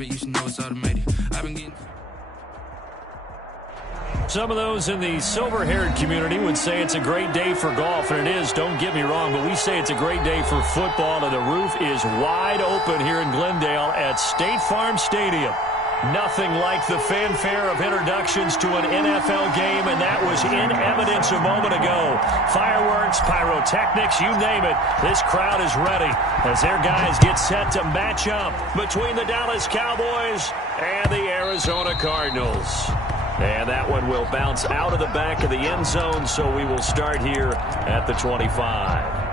habit, you should know it's automated. I've been getting... Some of those in the silver-haired community would say it's a great day for golf, and it is, don't get me wrong, but we say it's a great day for football, and the roof is wide open here in Glendale at State Farm Stadium. Nothing like the fanfare of introductions to an NFL game, and that was in evidence a moment ago. Fireworks, pyrotechnics, you name it. This crowd is ready as their guys get set to match up between the Dallas Cowboys and the Arizona Cardinals. And that one will bounce out of the back of the end zone, so we will start here at the 25.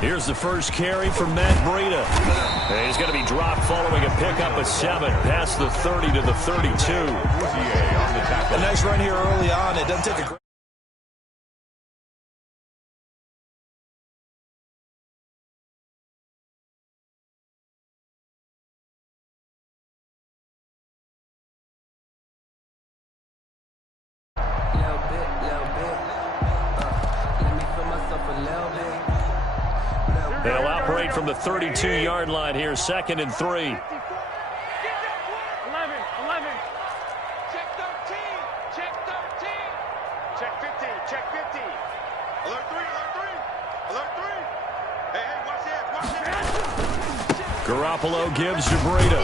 Here's the first carry from Matt Breida. And he's going to be dropped following a pickup of 7 past the 30 to the 32. A nice run here early on. It doesn't take a great... They'll operate from the 32-yard line here, 2nd and 3. 11, 11. Check 13. Check 13. Check 50. Check 50. Alert 3. Alert 3. Alert 3. Hey, watch that. Garoppolo gives to Breida.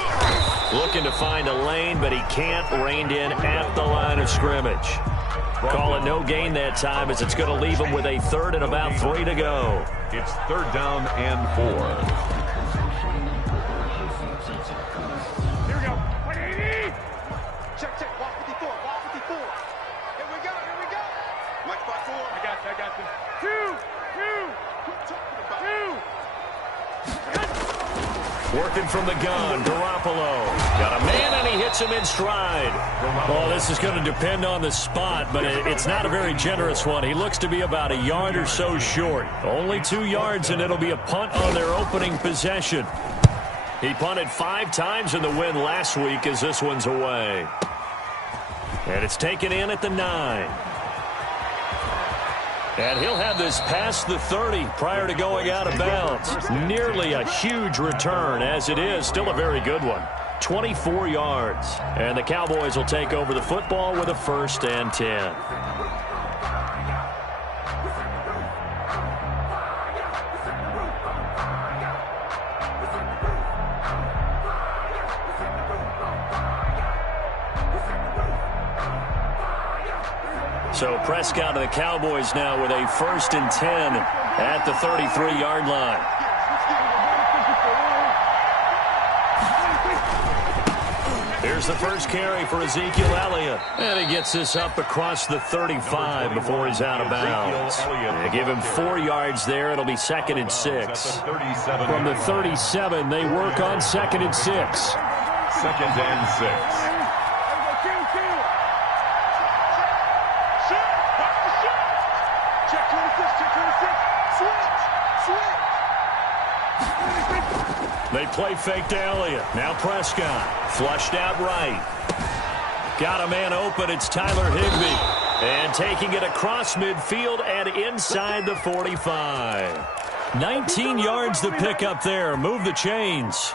Looking to find a lane, but he can't. Reined in at the line of scrimmage. Call it no gain that time as it's going to leave him with a 3rd and about 3 to go. It's 3rd down and 4. Here we go. 180. Check, check. Walk 54. Walk 54. Here we go. Here we go. White spot 4. I got you. I got you. 2. Working from the gun, Garoppolo. Got a man, and he hits him in stride. Well, this is going to depend on the spot, but it's not a very generous one. He looks to be about a yard or so short. Only 2 yards, and it'll be a punt on their opening possession. He punted 5 times in the win last week as this one's away. And it's taken in at the 9. And he'll have this past the 30 prior to going out of bounds. Nearly a huge return, as it is. Still a very good one. 24 yards. And the Cowboys will take over the football with a 1st and 10. So Prescott of the Cowboys now with a 1st and 10 at the 33-yard line. Here's the first carry for Ezekiel Elliott. And he gets this up across the 35 before he's out of bounds. They give him 4 yards there. It'll be 2nd and 6. From the 37, they work on 2nd and 6. 2nd and 6. They play fake to Elliott. Now Prescott. Flushed out right. Got a man open. It's Tyler Higbee. And taking it across midfield and inside the 45. 19 yards to pick up there. Move the chains.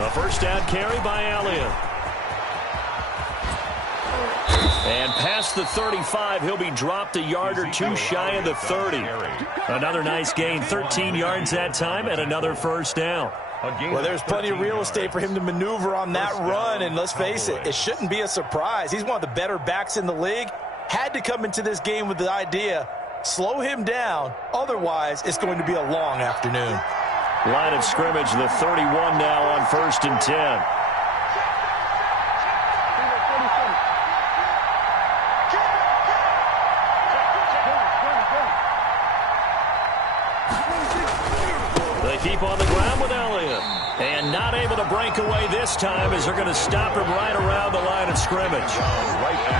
A first down carry by Elliott. And past the 35, he'll be dropped a yard or 2 shy of the 30. Another nice gain, 13 yards that time, and another first down. Well, there's plenty of real estate for him to maneuver on that run, and let's face it, it shouldn't be a surprise. He's one of the better backs in the league. Had to come into this game with the idea, slow him down, otherwise it's going to be a long afternoon. Line of scrimmage, the 31 now on 1st and 10. Keep on the ground with Elliott. And not able to break away this time as they're going to stop him right around the line of scrimmage.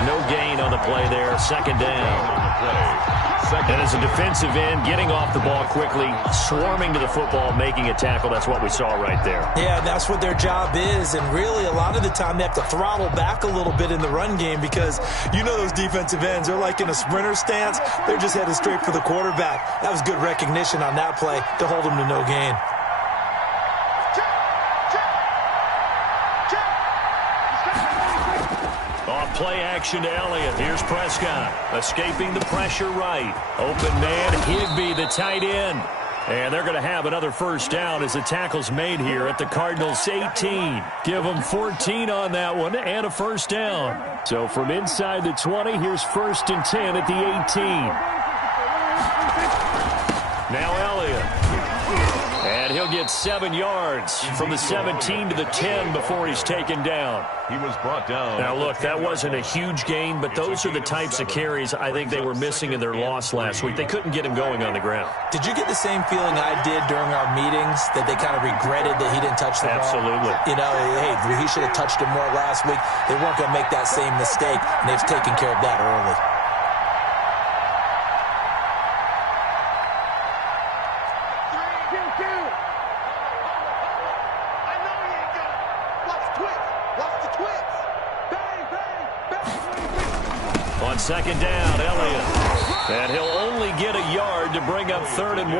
No gain on the play there. Second down. And as a defensive end, getting off the ball quickly, swarming to the football, making a tackle, that's what we saw right there. Yeah, and that's what their job is. And really, a lot of the time, they have to throttle back a little bit in the run game because you know those defensive ends, they're like in a sprinter stance. They're just headed straight for the quarterback. That was good recognition on that play to hold them to no gain. Play action to Elliott. Here's Prescott. Escaping the pressure right. Open man, Higbee, the tight end. And they're going to have another first down as the tackle's made here at the Cardinals' 18. Give them 14 on that one and a first down. So from inside the 20, here's 1st and 10 at the 18. Now Elliott. And he'll get 7 yards from the 17 to the 10 before he's taken down. He was brought down. Now, look, that wasn't a huge gain, but those are the types of carries I think they were missing in their loss last week. They couldn't get him going on the ground. Did you get the same feeling I did during our meetings, that they kind of regretted that he didn't touch the ball? Absolutely. You know, hey, he should have touched him more last week. They weren't going to make that same mistake, and they've taken care of that early. On second down, Elliott. And he'll only get a yard to bring up 3rd and 1.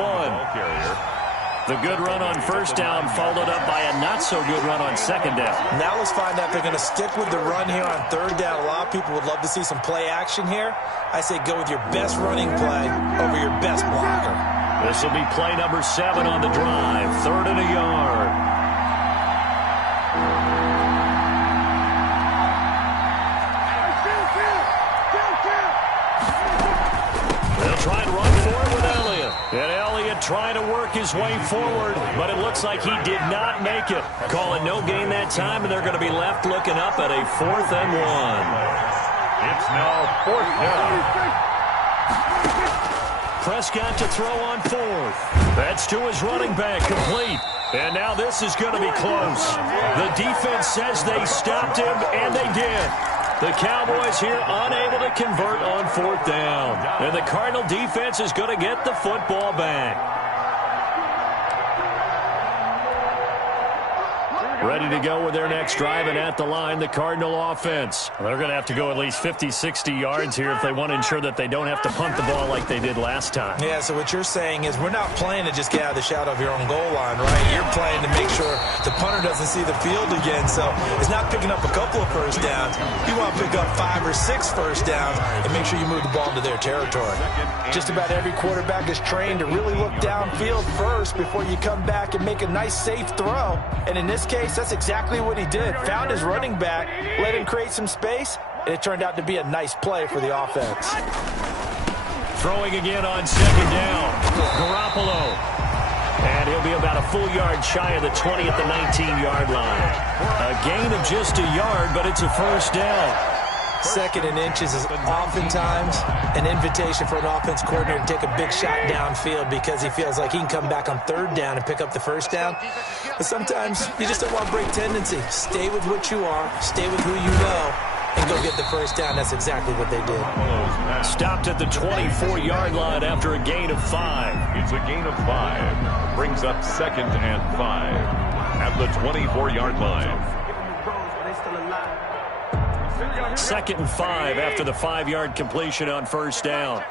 The good run on first down followed up by a not-so-good run on second down. Now let's find out if they're going to stick with the run here on 3rd down. A lot of people would love to see some play action here. I say go with your best running play over your best blocker. This will be play number 7 on the drive. 3rd and a yard. Try and run for it with Elliott. And Elliott trying to work his way forward, but it looks like he did not make it. Calling no gain that time, and they're going to be left looking up at a 4th and 1. It's now 4th down. Prescott to throw on 4th. That's to his running back, complete. And now this is going to be close. The defense says they stopped him, and they did. The Cowboys here unable to convert on 4th down. And the Cardinal defense is going to get the football back. Ready to go with their next drive, and at the line, the Cardinal offense. They're going to have to go at least 50, 60 yards here if they want to ensure that they don't have to punt the ball like they did last time. Yeah, so what you're saying is we're not playing to just get out of the shadow of your own goal line, right? You're playing to make sure the punter doesn't see the field again. So it's not picking up a couple of first downs. You want to pick up 5 or 6 first downs and make sure you move the ball into their territory. Just about every quarterback is trained to really look downfield first before you come back and make a nice, safe throw. And in this case, that's exactly what he did. Found his running back, let him create some space, and it turned out to be a nice play for the offense. Throwing again on second down. Garoppolo. And he'll be about a full yard shy of the 20 at the 19-yard line. A gain of just a yard, but it's a first down. 2nd and inches is oftentimes an invitation for an offense coordinator to take a big shot downfield because he feels like he can come back on 3rd down and pick up the first down. But sometimes you just don't want to break tendency. Stay with what you are, stay with who you know, and go get the first down. That's exactly what they did. Stopped at the 24-yard line after a gain of 5. It's a gain of 5. Brings up 2nd and 5 at the 24-yard line. 2nd and 5 after the 5-yard completion on first down.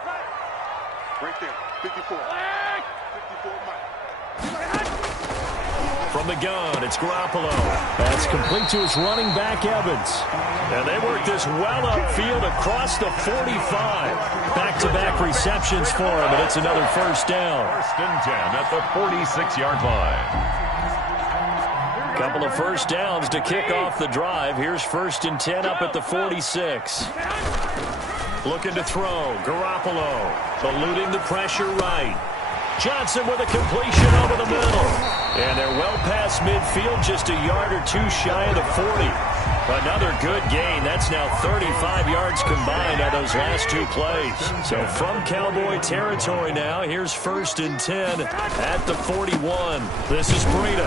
Right there, 54. 54. From the gun, it's Garoppolo. That's complete to his running back, Evans. And they work this well upfield across the 45. Back-to-back receptions for him, and it's another first down. 1st and 10 at the 46-yard line. Couple of first downs to kick off the drive. Here's 1st and 10 up at the 46. Looking to throw. Garoppolo eluding the pressure right. Johnson with a completion over the middle. And they're well past midfield, just a yard or two shy of the 40. Another good gain. That's now 35 yards combined on those last two plays. So from Cowboy territory now, here's 1st and 10 at the 41. This is Breida.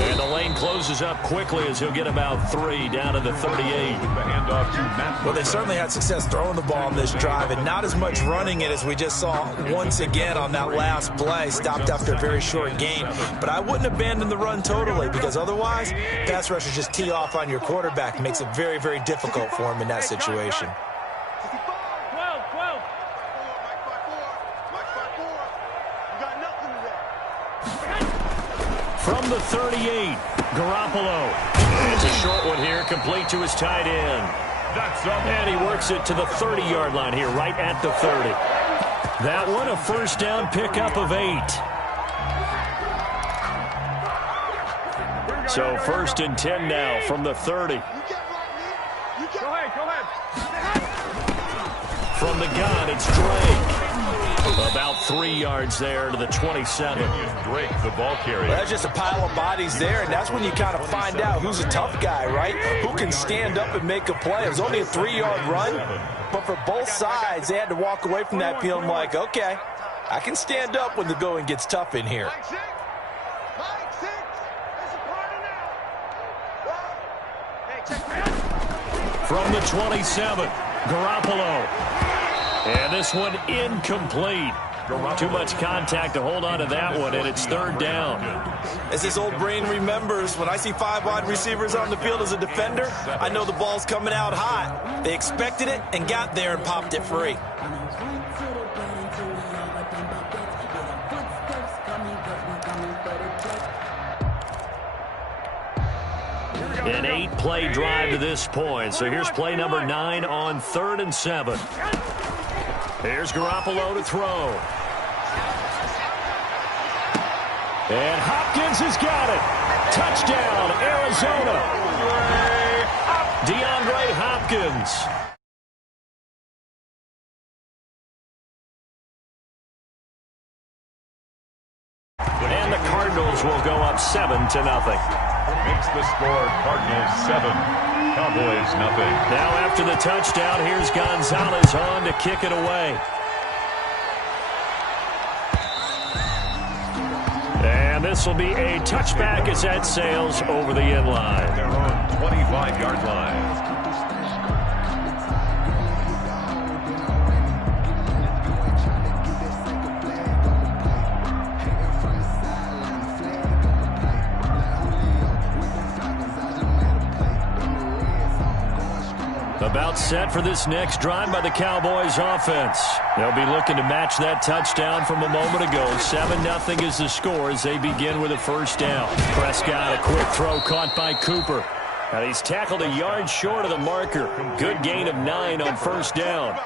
And the lane closes up quickly as he'll get about 3 down to the 38. Well, they certainly had success throwing the ball on this drive, and not as much running it as we just saw once again on that last play. Stopped after a very short gain. But I wouldn't abandon the run totally, because otherwise, pass rushers just tee off on your quarterback. It makes it very, very difficult for him in that situation. From the 38, Garoppolo. It's a short one here, complete to his tight end. And he works it to the 30-yard line here, right at the 30. That one, a first down pickup of 8. So 1st and 10 now from the 30. Go ahead. From the gun, it's Drake. About 3 yards there to the 27. Drake, the ball carrier. That's just a pile of bodies there, and that's when you kind of find out who's a tough guy, right? Who can stand up and make a play. It was only a 3-yard run, but for both sides, they had to walk away from that feeling like, okay, I can stand up when the going gets tough in here. From the 27, Garoppolo. And this one incomplete. Too much contact to hold on to that one, and it's 3rd down. As this old brain remembers, when I see 5 wide receivers on the field as a defender, I know the ball's coming out hot. They expected it and got there and popped it free. An 8-play drive to this point. So here's play number 9 on 3rd and 7. Here's Garoppolo to throw. And Hopkins has got it. Touchdown, Arizona. DeAndre Hopkins. And the Cardinals will go up 7-0. Makes the score Cardinals 7, Cowboys nothing. Now after the touchdown, here's Gonzalez on to kick it away. And this will be a touchback as that sails over the end line. Their own 25-yard line. About set for this next drive by the Cowboys offense. They'll be looking to match that touchdown from a moment ago. 7-0 is the score as they begin with a first down. Prescott, a quick throw caught by Cooper. And he's tackled a yard short of the marker. Good gain of 9 on first down.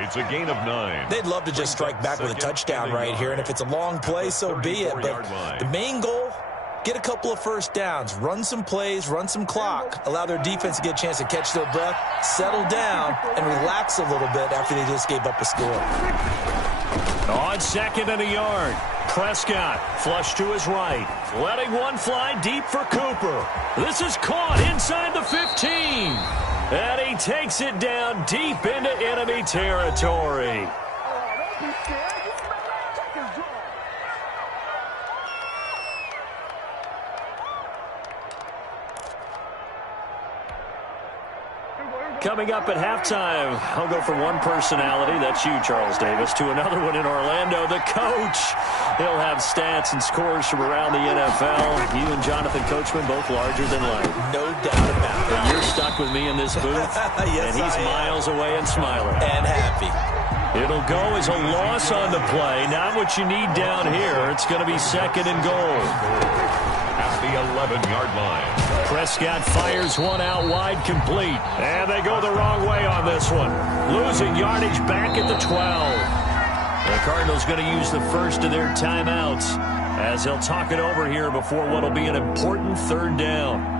It's a gain of 9. They'd love to just strike back with a touchdown right here, and if it's a long play, so be it. But the main goal, get a couple of first downs, run some plays, run some clock, allow their defense to get a chance to catch their breath, settle down, and relax a little bit after they just gave up a score. On 2nd and a yard, Prescott flush to his right, letting one fly deep for Cooper. This is caught inside the 15, and he takes it down deep into enemy territory. Coming up at halftime, I'll go from one personality, that's you, Charles Davis, to another one in Orlando, the coach. He'll have stats and scores from around the NFL. You and Jonathan Coachman, both larger than life. No doubt about it. And you're stuck with me in this booth, yes, and he's miles away and smiling. And happy. It'll go as a loss on the play, not what you need down here. It's going to be 2nd and goal. At the 11-yard line. Prescott fires one out wide, complete. And they go the wrong way on this one. Losing yardage back at the 12. The Cardinals going to use the first of their timeouts as they'll talk it over here before what will be an important 3rd down.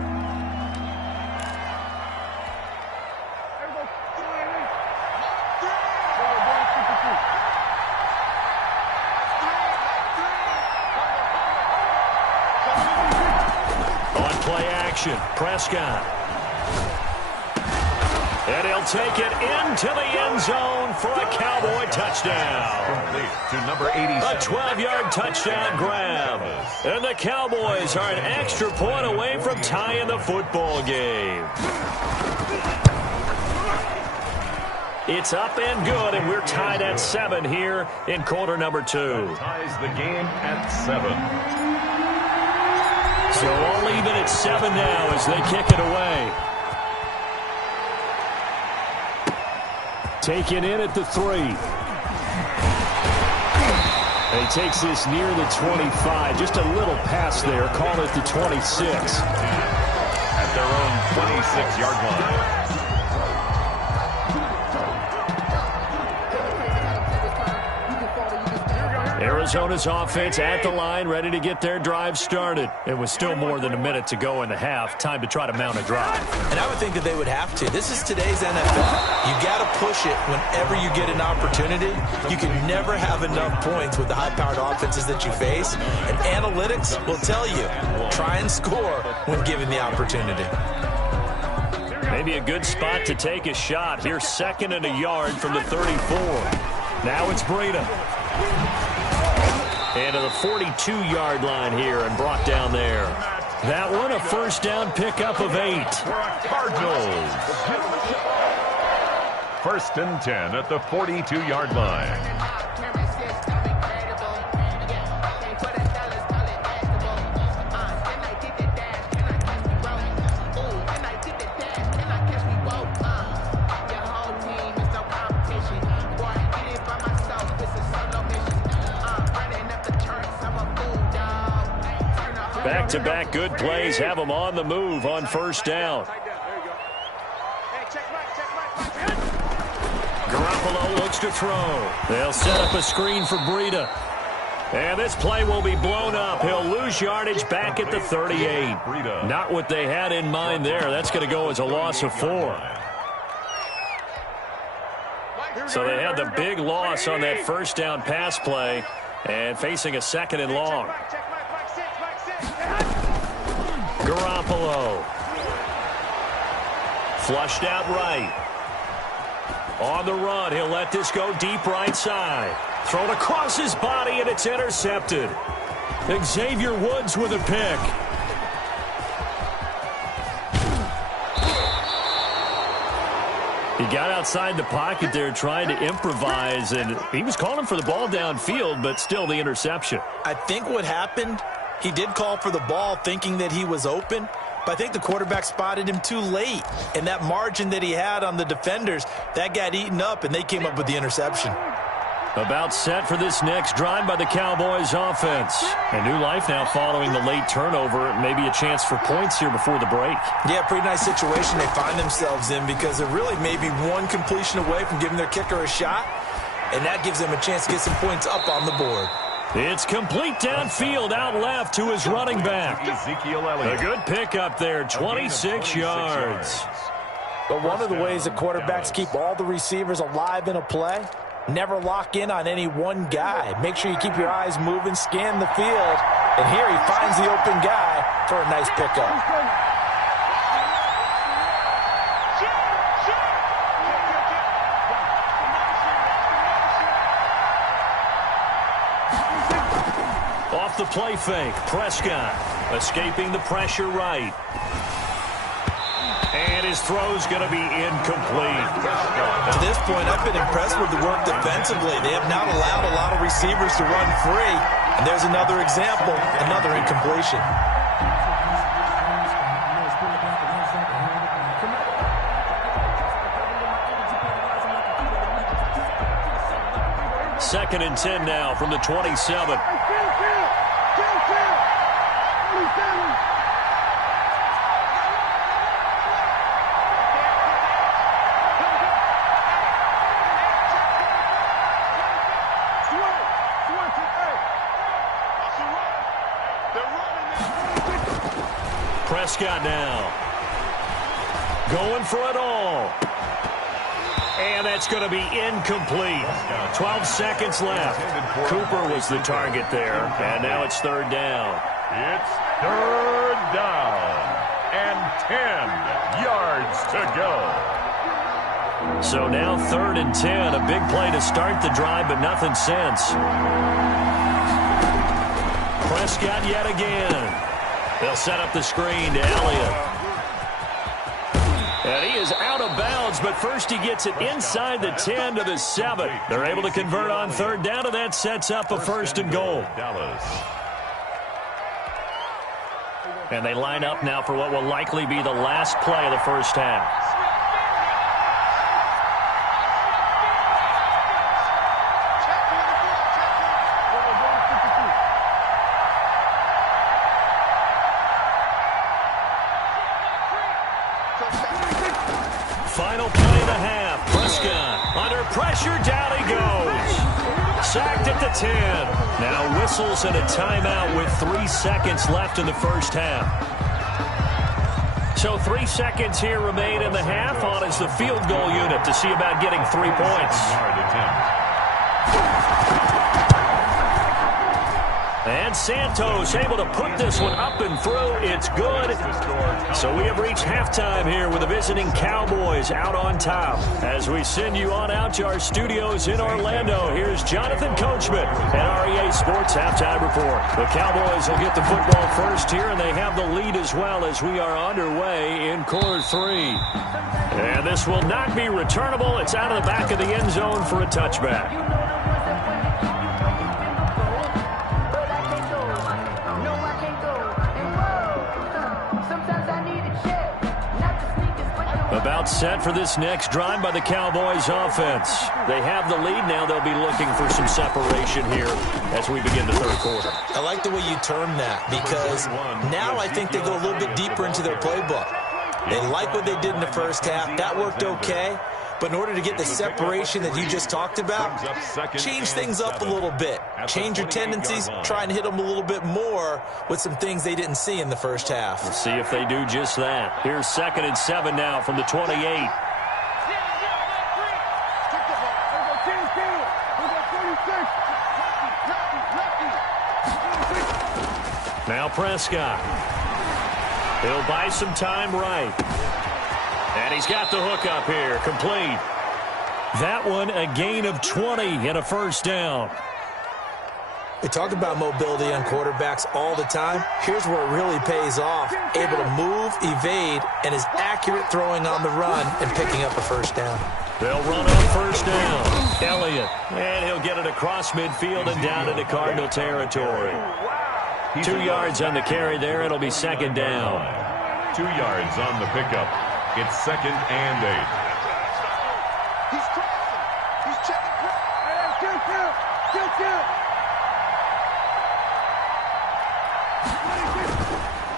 Prescott. And he'll take it into the end zone for a Cowboy touchdown. To number 87. A 12-yard touchdown grab. And the Cowboys are an extra point away from tying the football game. It's up and good, and we're tied at 7 here in quarter number 2. That ties the game at 7. So all even at 7 now as they kick it away. Taken in at the 3. And he takes this near the 25. Just a little pass there. Call it the 26. At their own 26-yard line. Arizona's offense at the line, ready to get their drive started. It was still more than a minute to go in the half. Time to try to mount a drive. And I would think that they would have to. This is today's NFL. You got to push it whenever you get an opportunity. You can never have enough points with the high-powered offenses that you face. And analytics will tell you, try and score when given the opportunity. Maybe a good spot to take a shot. Here's 2nd and a yard from the 34. Now it's Breida. And to the 42-yard line here and brought down there. That one, a first down pickup of 8. Cardinals. 1st and 10 at the 42-yard line. Back-to-back good plays have them on the move on first down. Garoppolo looks to throw. They'll set up a screen for Breida. And this play will be blown up. He'll lose yardage back at the 38. Not what they had in mind there. That's going to go as a loss of 4. So they had the big loss on that first down pass play and facing a 2nd and long. Garoppolo. Flushed out right. On the run, he'll let this go deep right side. Thrown across his body, and it's intercepted. Xavier Woods with a pick. He got outside the pocket there trying to improvise, and he was calling for the ball downfield, but still the interception. I think what happened, he did call for the ball thinking that he was open, but I think the quarterback spotted him too late. And that margin that he had on the defenders, that got eaten up, and they came up with the interception. About set for this next drive by the Cowboys offense. A new life now following the late turnover. Maybe a chance for points here before the break. Yeah, pretty nice situation they find themselves in because they're really maybe one completion away from giving their kicker a shot, and that gives them a chance to get some points up on the board. It's complete downfield out left to his running back. Ezekiel Elliott. A good pickup there, 26 yards. But one of the ways the quarterbacks keep all the receivers alive in a play, never lock in on any one guy. Make sure you keep your eyes moving, scan the field. And here he finds the open guy for a nice pickup. Off the play fake, Prescott escaping the pressure right. And his throw's going to be incomplete. To this point, I've been impressed with the work defensively. They have not allowed a lot of receivers to run free. And there's another example, another incompletion. Second and 10 now from the 27. Prescott now going for it all. And that's going to be incomplete. 12 seconds left. Cooper was the target there, and now it's third down. It's third down. and 10 yards to go. So now 3rd and 10. A big play to start the drive, but nothing since. Prescott yet again. They'll set up the screen to Elliott. And he is out of bounds, but first he gets it inside the 10 to the 7. They're able to convert on 3rd down, and that sets up a 1st and goal. Dallas. And they line up now for what will likely be the last play of the first half. Final play of the half. Prescott under pressure. Down he goes. Sacked at the 10. Now whistles and a timeout with 3 seconds left in the first half. So 3 seconds here remain in the half. On is the field goal unit to see about getting 3 points. And Santos able to put this one up and through. It's good. So we have reached halftime here with the visiting Cowboys out on top. As we send you on out to our studios in Orlando, here's Jonathan Coachman at REA Sports Halftime Report. The Cowboys will get the football first here, and they have the lead as well as we are underway in quarter 3. And this will not be returnable. It's out of the back of the end zone for a touchback. About set for this next drive by the Cowboys offense. They have the lead now. They'll be looking for some separation here as we begin the 3rd quarter. I like the way you term that, because now I think they go a little bit deeper into their playbook. They like what they did in the first half. That worked okay. But in order to get the separation that you just talked about, change things up a little bit. Change your tendencies, try and hit them a little bit more with some things they didn't see in the first half. We'll see if they do just that. Here's 2nd and 7 now from the 28. Now Prescott. He'll buy some time right. And he's got the hook up here, complete. That one, a gain of 20 and a 1st down. We talk about mobility on quarterbacks all the time. Here's where it really pays off. Able to move, evade, and is accurate throwing on the run and picking up a 1st down. They'll run on 1st down. Elliott, and he'll get it across midfield and down into Cardinal territory. 2 yards on the carry there. It'll be 2nd down. 2 yards on the pickup. It's 2nd and 8. He's crossing. He's checking.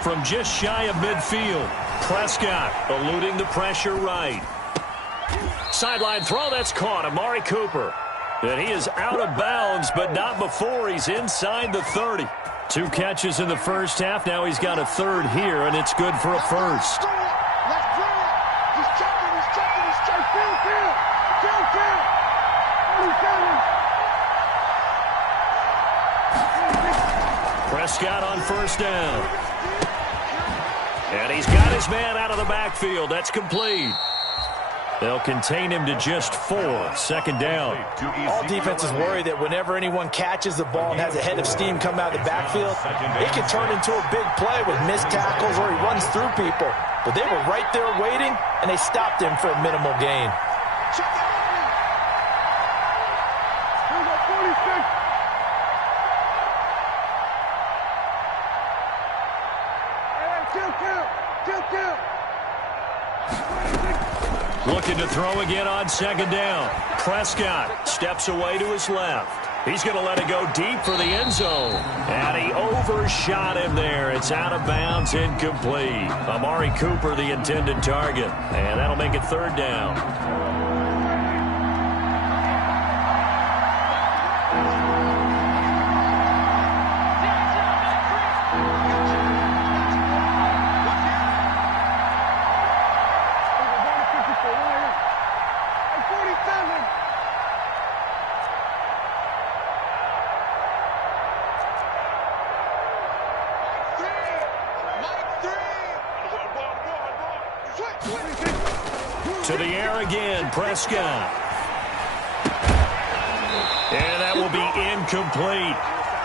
From just shy of midfield, Prescott eluding the pressure right. Sideline throw, that's caught. Amari Cooper. And he is out of bounds, but not before he's inside the 30. 2 catches in the first half. Now he's got a 3rd here, and it's good for a 1st. Prescott on 1st down. And he's got his man out of the backfield. That's complete. They'll contain him to just 4. 2nd down. All defenses worry that whenever anyone catches the ball and has a head of steam come out of the backfield, it can turn into a big play with missed tackles or he runs through people. But they were right there waiting, and they stopped him for a minimal gain. Looking to throw again on 2nd down. Prescott steps away to his left. He's going to let it go deep for the end zone. And he overshot him there. It's out of bounds, incomplete. Amari Cooper, the intended target. And that'll make it 3rd down. To the air again, Prescott. And that will be incomplete.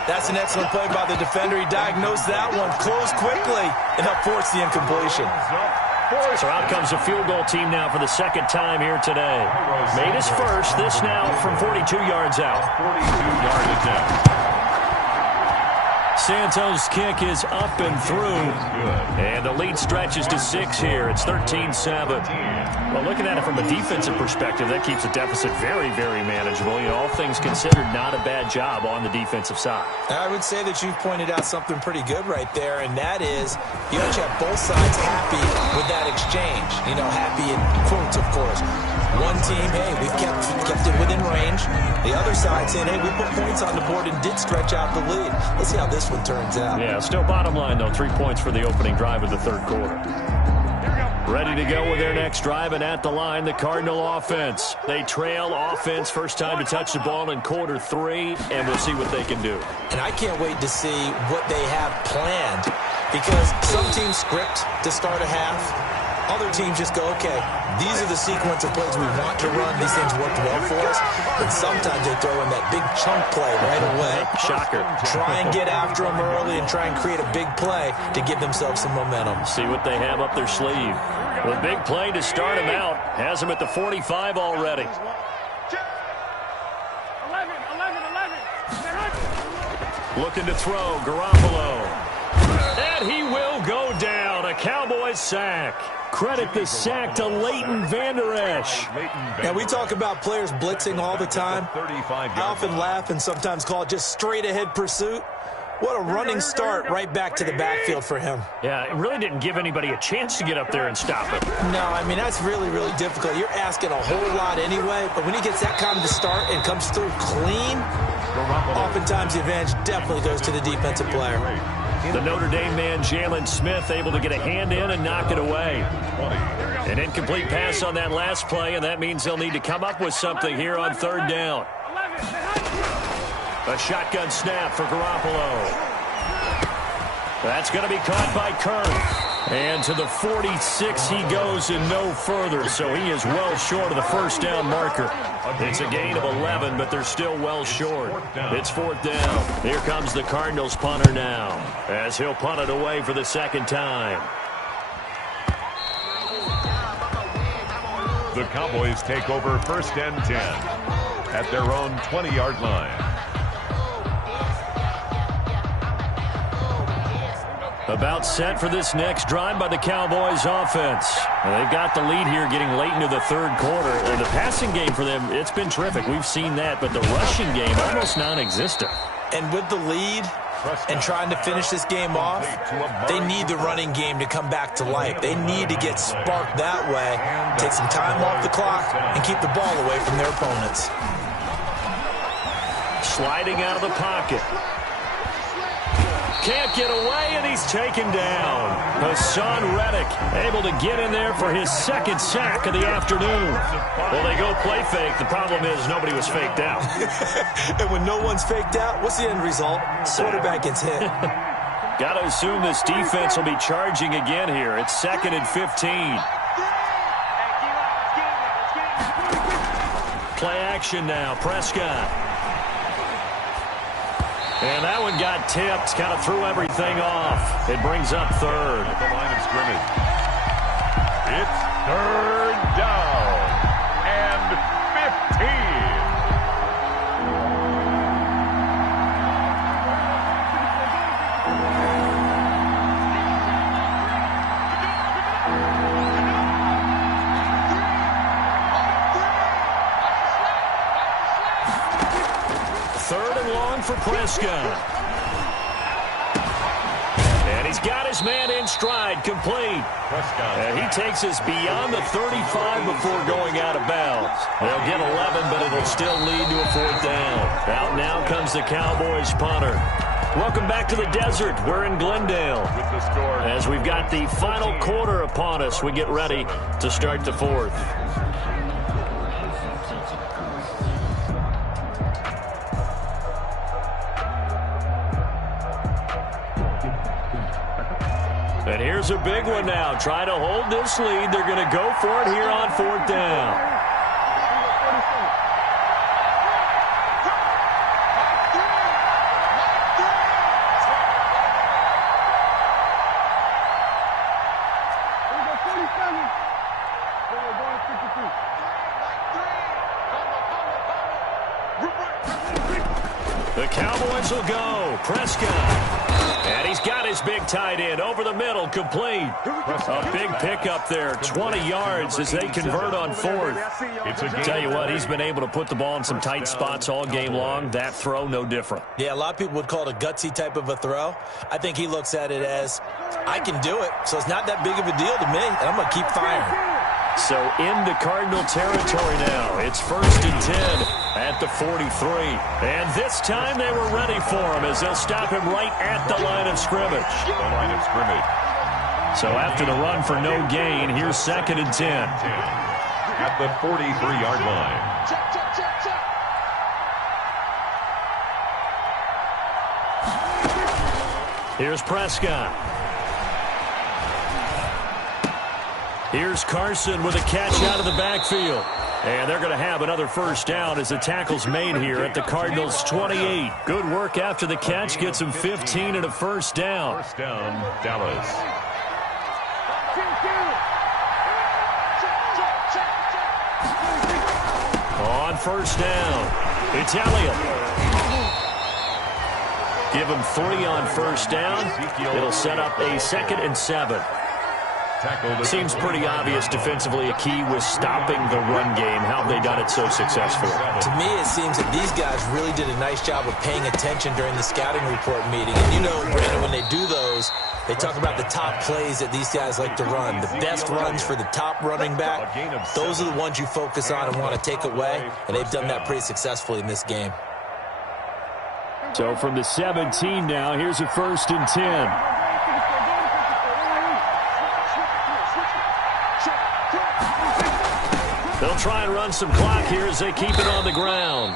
That's an excellent play by the defender. He diagnosed that one, closed quickly, and helped force the incompletion. So out comes a field goal team now for the second time here today. Made his first, this now from 42 yards out. 42-yard attempt. Santos' kick is up and through. And the lead stretches to 6 here. It's 13-7. Well, looking at it from a defensive perspective, that keeps the deficit very, very manageable. You know, all things considered, not a bad job on the defensive side. I would say that you've pointed out something pretty good right there, and that is you have to have both sides happy with that exchange. You know, happy in quotes, of course. One team, hey, we've kept it within range. The other side saying, hey, we put points on the board and did stretch out the lead. Let's see how this one turns out. Yeah, still bottom line, though, 3 points for the opening drive of the third quarter. Ready to go with their next drive, and at the line, the Cardinal offense. They trail offense, first time to touch the ball in quarter 3, and we'll see what they can do. And I can't wait to see what they have planned, because some teams script to start a half. Other teams just go, okay, these are the sequence of plays we want to run. These things worked well for us. And sometimes they throw in that big chunk play right away. Shocker. Try and get after them early and try and create a big play to give themselves some momentum. See what they have up their sleeve. The big play to start him out. Has him at the 45 already. 11. Looking to throw, Garoppolo. And he will go down. A Cowboys sack. Credit the sack to Leighton Vander Esch. Now, we talk about players blitzing all the time. I often laugh and sometimes call it just straight-ahead pursuit. What a running start right back to the backfield for him. Yeah, it really didn't give anybody a chance to get up there and stop it. No, I mean, that's really, really difficult. You're asking a whole lot anyway, but when he gets that kind of start and comes through clean, oftentimes the advantage definitely goes to the defensive player. The Notre Dame man, Jalen Smith, able to get a hand in and knock it away. An incomplete pass on that last play, and that means they'll need to come up with something here on third down. A shotgun snap for Garoppolo. That's going to be caught by Kirk. And to the 46 he goes and no further, so he is well short of the first down marker. It's a gain of 11, but they're still well short. It's fourth down. Here comes the Cardinals punter now, as he'll punt it away for the second time. The Cowboys take over first and 10 at their own 20-yard line. About set for this next drive by the Cowboys offense. And they've got the lead here getting late into the third quarter. And the passing game for them, it's been terrific. We've seen that, but the rushing game almost non-existent. And with the lead and trying to finish this game off, they need the running game to come back to life. They need to get sparked that way, take some time off the clock, and keep the ball away from their opponents. Sliding out of the pocket. Can't get away, and he's taken down. Hassan Reddick able to get in there for his second sack of the afternoon. Well, they go play fake. The problem is nobody was faked out. And when no one's faked out, what's the end result? Quarterback gets hit. Got to assume this defense will be charging again here. It's 2nd and 15. Play action now. Prescott. And that one got tipped, kind of threw everything off. It brings up third. At the line of scrimmage. It's third down and 15. Third and long for Prescott. And he's got his man in stride, complete. And he takes us beyond the 35 before going out of bounds. They'll get 11, but it'll still lead to a fourth down. Out now comes the Cowboys punter. Welcome back to the desert. We're in Glendale. As we've got the final quarter upon us, we get ready to start the fourth. And here Here's a big one now. Trying to hold this lead. They're going to go for it here on 4th down. The Cowboys will go. Prescott. And he's got his big tight end over the middle, complete. A big pickup there, 20 yards as they convert on 4th. Tell you what, he's been able to put the ball in some tight spots all game long. That throw, no different. Yeah, a lot of people would call it a gutsy type of a throw. I think he looks at it as, I can do it, so it's not that big of a deal to me, and I'm going to keep firing. So into Cardinal territory now. It's 1st and 10 at the 43. And this time they were ready for him as they'll stop him right at the line of scrimmage. The line of scrimmage. So after the run for no gain, here's 2nd and 10. At the 43-yard line. Here's Prescott. Here's Carson with a catch out of the backfield. And they're going to have another 1st down as the tackle's made here at the Cardinals' 28. Good work after the catch. Gets him 15 and a 1st down. 1st down, Dallas. On 1st down, it's Elliott. Give him 3 on 1st down. It'll set up a 2nd and 7. Seems pretty obvious defensively, a key was stopping the run game. How have they done it so successfully? To me, it seems that these guys really did a nice job of paying attention during the scouting report meeting. And you know, Brandon, when they do those, they talk about the top plays that these guys like to run. The best runs for the top running back, those are the ones you focus on and want to take away. And they've done that pretty successfully in this game. So from the 17 now, here's a 1st and 10. They'll try and run some clock here as they keep it on the ground.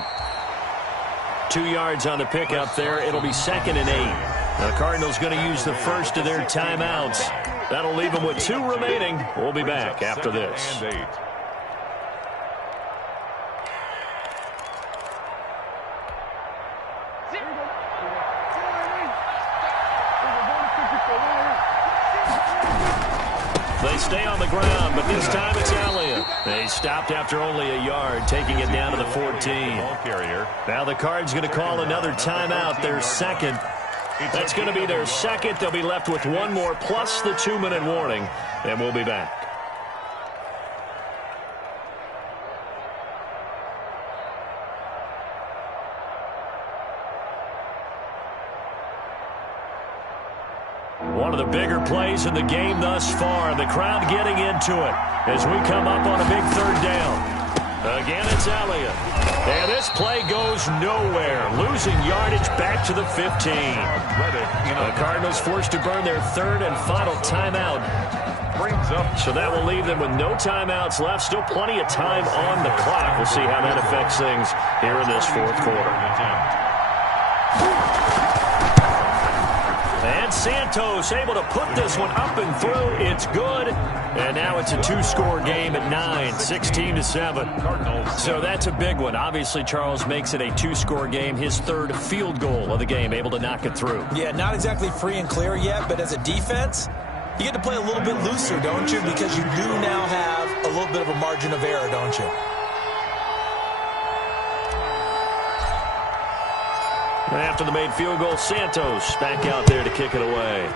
2 yards on the pickup there. It'll be 2nd and 8. The Cardinals going to use the first of their timeouts. That'll leave them with 2 remaining. We'll be back after this. They stay on the ground, but this time it's Elliott. They stopped after only a yard, taking it down to the 14. Now the Cards going to call another timeout, their 2nd. That's going to be their 2nd. They'll be left with 1 more plus the 2-minute warning, and we'll be back. One of the bigger plays in the game thus far. The crowd getting into it as we come up on a big 3rd down. Again, it's Elliott. And this play goes nowhere. Losing yardage back to the 15. The Cardinals forced to burn their 3rd and final timeout. So that will leave them with no timeouts left. Still plenty of time on the clock. We'll see how that affects things here in this 4th quarter. And Santos able to put this one up and through. It's good. And now it's a 2-score game at 9, 16-7. So that's a big one. Obviously, Charles makes it a 2-score game. His 3rd field goal of the game, able to knock it through. Yeah, not exactly free and clear yet, but as a defense, you get to play a little bit looser, don't you? Because you do now have a little bit of a margin of error, don't you? After the made field goal, Santos back out there to kick it away.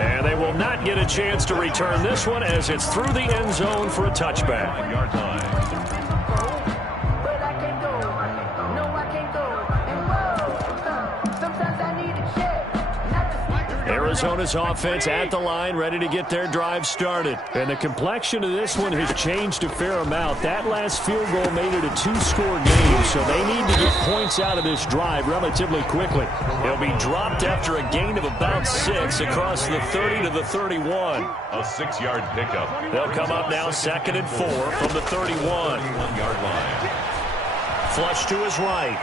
And they will not get a chance to return this one as it's through the end zone for a touchback. Yard line. Arizona's offense at the line, ready to get their drive started. And the complexion of this one has changed a fair amount. That last field goal made it a 2-score game, so they need to get points out of this drive relatively quickly. It'll be dropped after a gain of about 6 across the 30 to the 31. A 6-yard pickup. They'll come up now 2nd and 4 from the 31. 1-yard line. Flush to his right.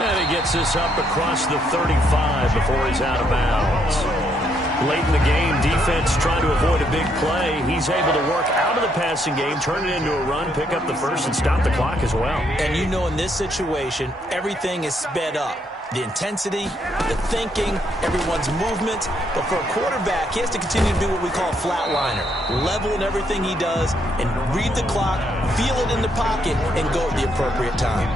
And he gets this up across the 35 before he's out of bounds. Late in the game, defense trying to avoid a big play. He's able to work out of the passing game, turn it into a run, pick up the first, and stop the clock as well. And you know in this situation, everything is sped up. The intensity, the thinking, everyone's movement. But for a quarterback, he has to continue to do what we call a flatliner. Level in everything he does and read the clock, feel it in the pocket, and go at the appropriate time.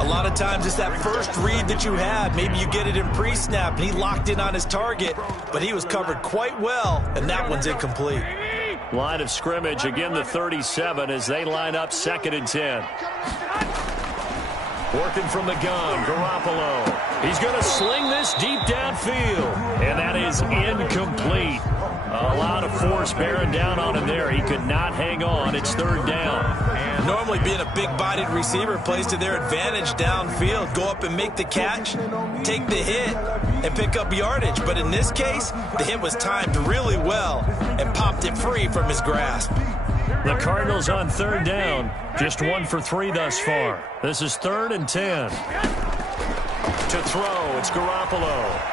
A lot of times it's that first read that you have. Maybe you get it in pre-snap, and he locked in on his target, but he was covered quite well, and that one's incomplete. Line of scrimmage, again the 37 as they line up 2nd and 10. Working from the gun, Garoppolo. He's going to sling this deep downfield, and that is incomplete. A lot of force bearing down on him there. He could not hang on. It's 3rd down. Normally being a big-bodied receiver plays to their advantage downfield. Go up and make the catch, take the hit, and pick up yardage. But in this case, the hit was timed really well and popped it free from his grasp. The Cardinals on 3rd down. Just 1 for 3 thus far. This is 3rd and 10. To throw, it's Garoppolo.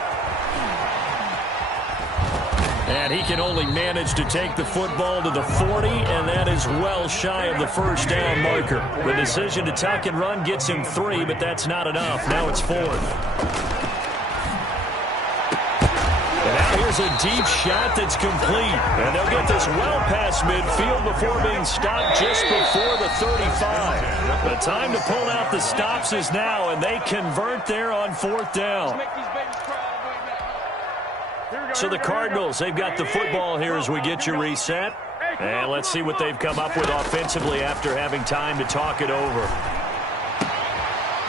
And he can only manage to take the football to the 40, and that is well shy of the 1st down marker. The decision to tuck and run gets him 3, but that's not enough. Now it's 4th. Here's a deep shot that's complete. And they'll get this well past midfield before being stopped just before the 35. The time to pull out the stops is now, and they convert there on 4th down. So the Cardinals, they've got the football here as we get you reset. And let's see what they've come up with offensively after having time to talk it over.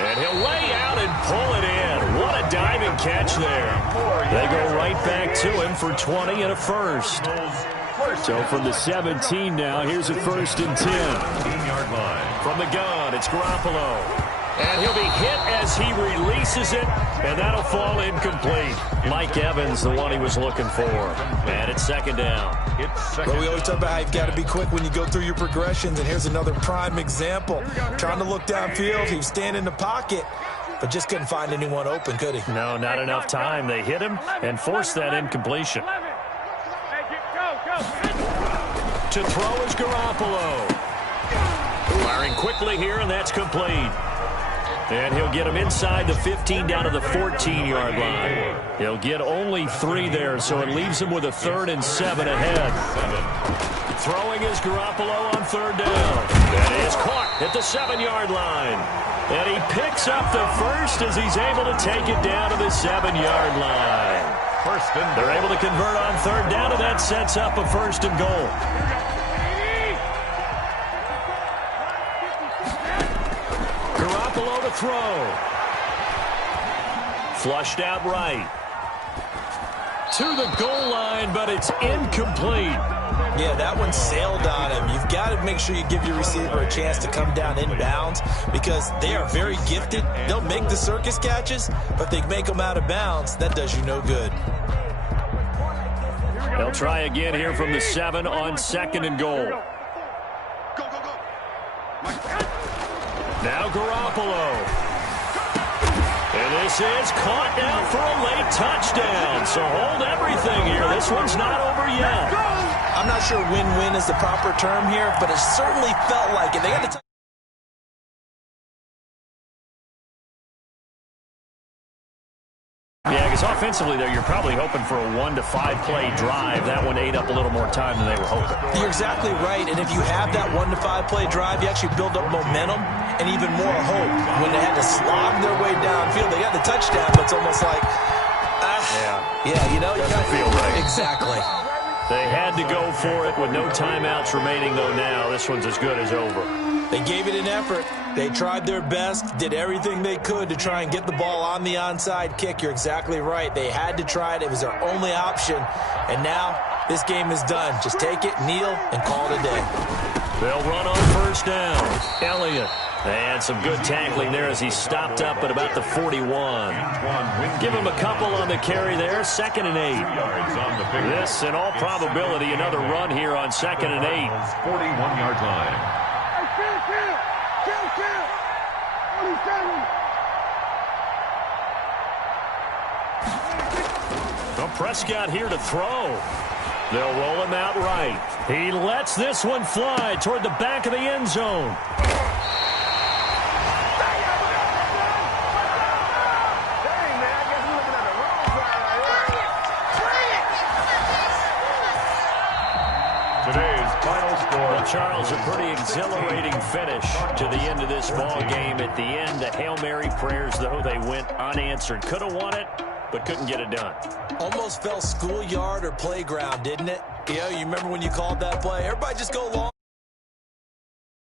And he'll lay out and pull it in. What a diving catch there. They go right back to him for 20 and a first. So from the 17 now, here's a 1st and 10. 15-yard line. From the gun, it's Garoppolo. And he'll be hit as he releases it, and that'll fall incomplete. Mike Evans, the one he was looking for. And it's 2nd down. But we always talk about how you've got to be quick when you go through your progressions, and here's another prime example. Trying to look downfield, he was standing in the pocket, but just couldn't find anyone open, could he? No, not enough time. They hit him and forced that incompletion. To throw is Garoppolo. Firing quickly here, and that's complete. And he'll get him inside the 15 down to the 14-yard line. He'll get only 3 there, so it leaves him with a 3rd and 7 ahead. Throwing is Garoppolo on 3rd down. That is caught at the 7-yard line. And he picks up the first as he's able to take it down to the 7-yard line. They're able to convert on 3rd down, and that sets up a 1st and goal. Garoppolo to throw. Flushed out right. To the goal line, but it's incomplete. Yeah, that one sailed on him. You've got to make sure you give your receiver a chance to come down inbounds because they are very gifted. They'll make the circus catches, but they make them out of bounds. That does you no good. They'll try again here from the 7 on 2nd and goal. Now Garoppolo. And this is caught down for a late touchdown. So hold everything here. This one's not over yet. I'm not sure win-win is the proper term here, but it certainly felt like it. They got the Yeah, because offensively there, you're probably hoping for a 1 to 5 play drive. That one ate up a little more time than they were hoping. You're exactly right, and if you have that 1 to 5 play drive, you actually build up momentum and even more hope. When they had to slog their way downfield, they got the touchdown, but it's almost like, yeah, you know, you doesn't feel right. Exactly. They had to go for it with no timeouts remaining, though. Now this one's as good as over. They gave it an effort. They tried their best, did everything they could to try and get the ball on the onside kick. You're exactly right. They had to try it. It was their only option. And now this game is done. Just take it, kneel, and call it a day. They'll run on 1st down. Elliott. And some good tackling there as he stopped up at about the 41. Give him a couple on the carry there. 2nd and 8. This, in all probability, another run here on 2nd and 8. 41-yard line. Well, Prescott here to throw. They'll roll him out right. He lets this one fly toward the back of the end zone. Today's final score. Well, Charles, a pretty exhilarating finish to the end of this ball game. At the end, the Hail Mary prayers, though, they went unanswered. Could have won it, but couldn't get it done. Almost felt schoolyard or playground, didn't it? You remember when you called that play? Everybody just go long.